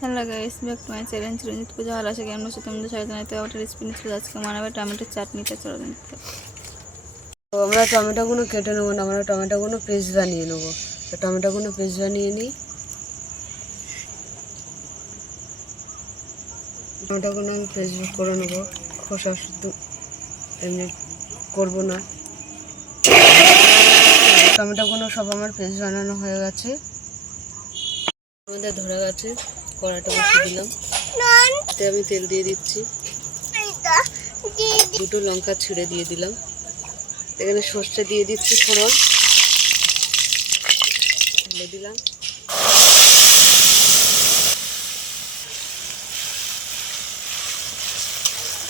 Hello guys, back to my channel Chiranjit Puja. ভালো আছে কেমন আছো তোমাদের? সবাই জানাতে ওটা রেসিপি নিচ্ছে আজকে বানাবে টমেটোর চাটনিটা। চলো দেখতে। তো আমরা টমেটোগুলো কেটে নেবো না, আমরা টমেটোগুলো পেস্ট বানিয়ে নেবো। তো টমেটোগুলো পেস্ট বানিয়ে নিই। টমেটোগুলো আমি পেস্ট করে নেবো, খোসা শুদ্ধ এমনি করবো না। টমেটোগুলো সব আমার পেস্ট বানানো হয়ে গেছে, আমাদের ধরে গেছে। কড়াটা বসিয়ে দিলাম, তাতে আমি তেল দিয়ে দিচ্ছি। দুটো লঙ্কা ছিঁড়ে দিয়ে দিলাম। এখানে সর্ষে দিয়ে দিচ্ছি, ফোড়ন ঢেলে দিলাম।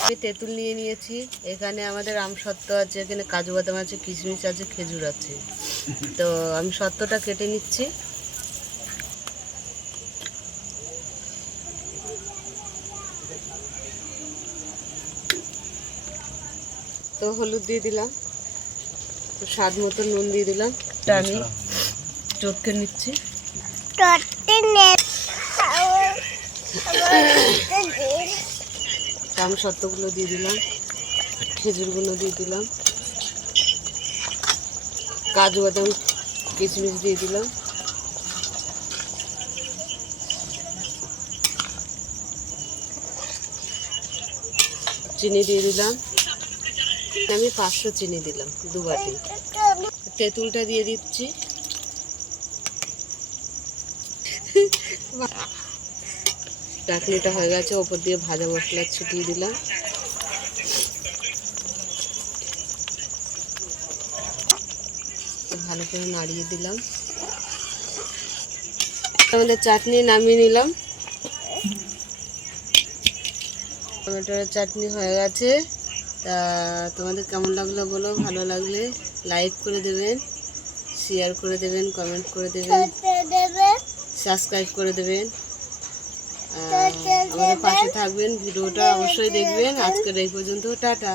আমি তেঁতুল নিয়ে নিয়েছি, এখানে আমাদের আমসত্ত্ব আছে, এখানে কাজু বাদাম আছে, কিশমিশ আছে, খেজুর আছে। তো আমি সত্ত্বটা কেটে নিচ্ছি। তো হলুদ দিয়ে দিলাম, তো স্বাদ মতো নুন দিয়ে দিলাম। আমি চটকে নিচ্ছি। আমসত্ত্বগুলো দিয়ে দিলাম, খেজুরগুলো দিয়ে দিলাম, কাজু বাদাম কিশমিশ দিয়ে দিলাম। চিনি দিয়ে দিলাম, আমি 500 চিনি দিলাম, 2 বাটি। তেঁতুলটা দিয়ে দিচ্ছি। চাটনিটা হয়ে গেছে, ওপর দিয়ে ভাজা মশলা ছিটিয়ে দিলাম। ভালো করে নাড়িয়ে দিলাম। আমাদের চাটনি নামিয়ে নিলাম। টমেটোর চাটনি হয়ে গেছে। তা তোমাদের কেমন লাগলো বলো, ভালো লাগলে লাইক করে দেবেন, শেয়ার করে দেবেন, কমেন্ট করে দেবেন, সাবস্ক্রাইব করে দেবেন। আমাদের পাশে থাকবেন, ভিডিওটা অবশ্যই দেখবেন। আজকের এই পর্যন্ত, টাটা।